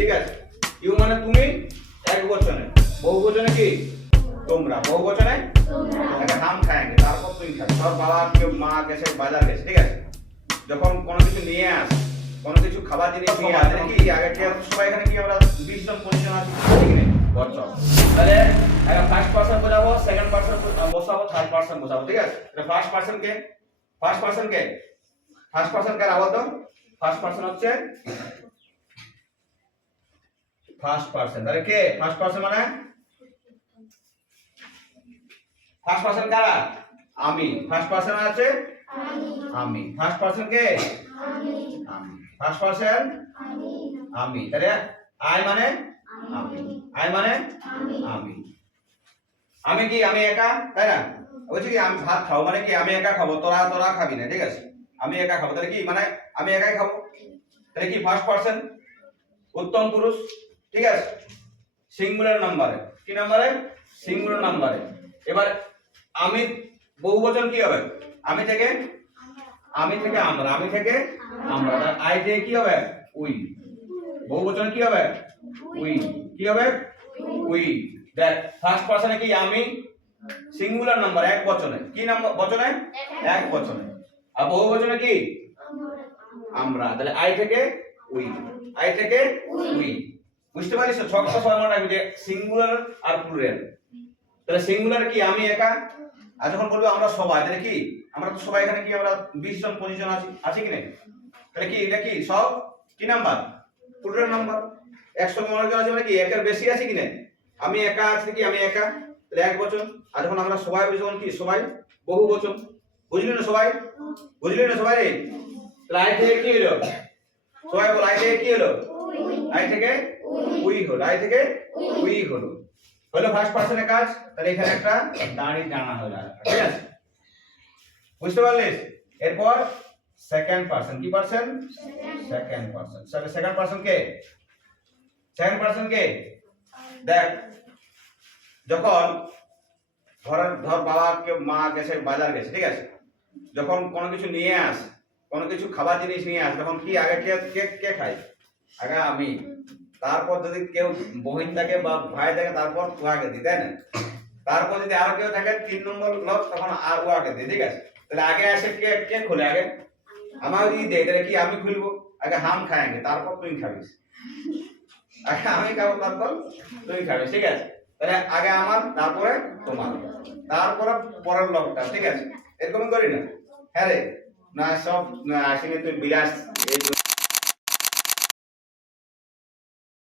ঠিক আছে। ইউ মানে তুমি, এক বচনে। বহু বচনে কি তোমরা, বহু বচনে তোমরা। হাম খাएंगे, তারপর তুই খাবি। তোর বাবা কেউ মা গেছে বাজার গেছে, ঠিক আছে। যখন কোনো কিছু নিয়ে আসে, কোনো কিছু খাবার জিনিস নিয়ে আসে কি আগে কি সবাই এখানে কি আমরা 20 জন 25 জন আছি, ঠিক নেই বচ্চন। তাহলে আগে ফার্স্ট পারসন বোঝাবো, সেকেন্ড পারসন বসাবো, থার্ড পারসন বসাবো, ঠিক আছে। তাহলে ফার্স্ট পারসন কে, ফার্স্ট পারসন কে, ফার্স্ট পারসন কার বল তো? ফার্স্ট পারসন হচ্ছে ফার্স্ট পারসন। তাহলে কে ফার্স্ট পারসন মানে? ফার্স্ট পারসন কারা? আমি। ফার্স্ট পারসন আছে আমি। ফার্স্ট পারসন কে? আমি। ফার্স্ট পারসন আমি। তাহলে আই মানে আমি, আই মানে আমি। আমি কি আমি একা, তাই না? বলছি কি আমি ভাত খাবো মানে কি আমি একা খাবো, তোরা তোরা খাবি না, ঠিক আছে। আমি একা খাবো, তাহলে কি মানে আমি একাই খাবো। তাহলে কি ফার্স্ট পারসন উত্তম পুরুষ, ঠিক আছে। সিঙ্গুলার নাম্বারে, কি নাম্বারে? সিঙ্গুলার নাম্বারে। এবার আমি বহুবচন কি হবে? আমি থেকে আমরা, আমি থেকে আমরা। আই থেকে কি হবে? উই। বহুবচন কি হবে? উই। কি হবে? উই। দেখ ফার্স্ট পারসনে কি আমি, সিঙ্গুলার নাম্বার এক বচনে, কি নাম্বার বচনে? এক বচনে। আর বহুবচনে কি আমরা। তাহলে আই থেকে উই, আই থেকে উই। বুঝতে পারিস? ছকটা সবাই মনে রাখবি যে সিঙ্গুলার আর প্লুরাল। তাহলে সিঙ্গুলার কি আমি একা, আর যখন বলবো আমরা সবাই, তাহলে কি আমরা তো সবাই এখানে কি আমরা 20 জন 25 জন আছি, আছে কি না? তাহলে কি এটা কি সব কি নাম্বার? Plural number. 100 মনে আছে মানে কি একের বেশি আছে কি না? আমি একা আছি কি আমি একা, তাহলে এক বচন। আর যখন আমরা সবাই বুঝি তখন কি সবাই বহু বচন। বুঝলি না সবাই? বুঝলি না সবাই? তাহলে আই থেকে কি হলো? সবাই বল আই থেকে কি হলো? আই থেকে উই হলো, আই থেকে উই হলো। হলো ফার্স্ট পারসনের কাজ। তাহলে এখানে একটা দাঁড়ি টানা হলো, ঠিক আছে। বুঝতে পারলিস? এরপর সেকেন্ড পারসন, কি person? Second person. Second person কে? সেকেন্ড পারসন কে? দেখ যখন ধর বাবা কেউ মা গেছে বাজার গেছে, ঠিক আছে। যখন কোনো কিছু নিয়ে আসে, কোনো কিছু খাবার জিনিস নিয়ে আসে, তখন কি আগে কে কে খায়? আগে আমি। তারপর যদি কেউ বহিন থাকে বা ভাই থাকে তারপর ও আগে দিই, তাই না? তারপর যদি আর কেউ থাকে 3 নম্বর লোক, তখন আর ও আগে দিই, ঠিক আছে। তাহলে আগে আসে কে কে খুলে? আগে আমার যদি দেয় তাহলে কি আমি খুলবো? আগে হাম খাएंगे, তারপর তুই খাবিস। আগে আমি খাবো তারপর তুই খাবি, ঠিক আছে। তাহলে আগে আমার, তারপরে তোমার, তারপরে পরের লোকটা, ঠিক আছে। এরকম করি না? হ্যাঁ রে, না সব আসেনি তুই বিলাস এই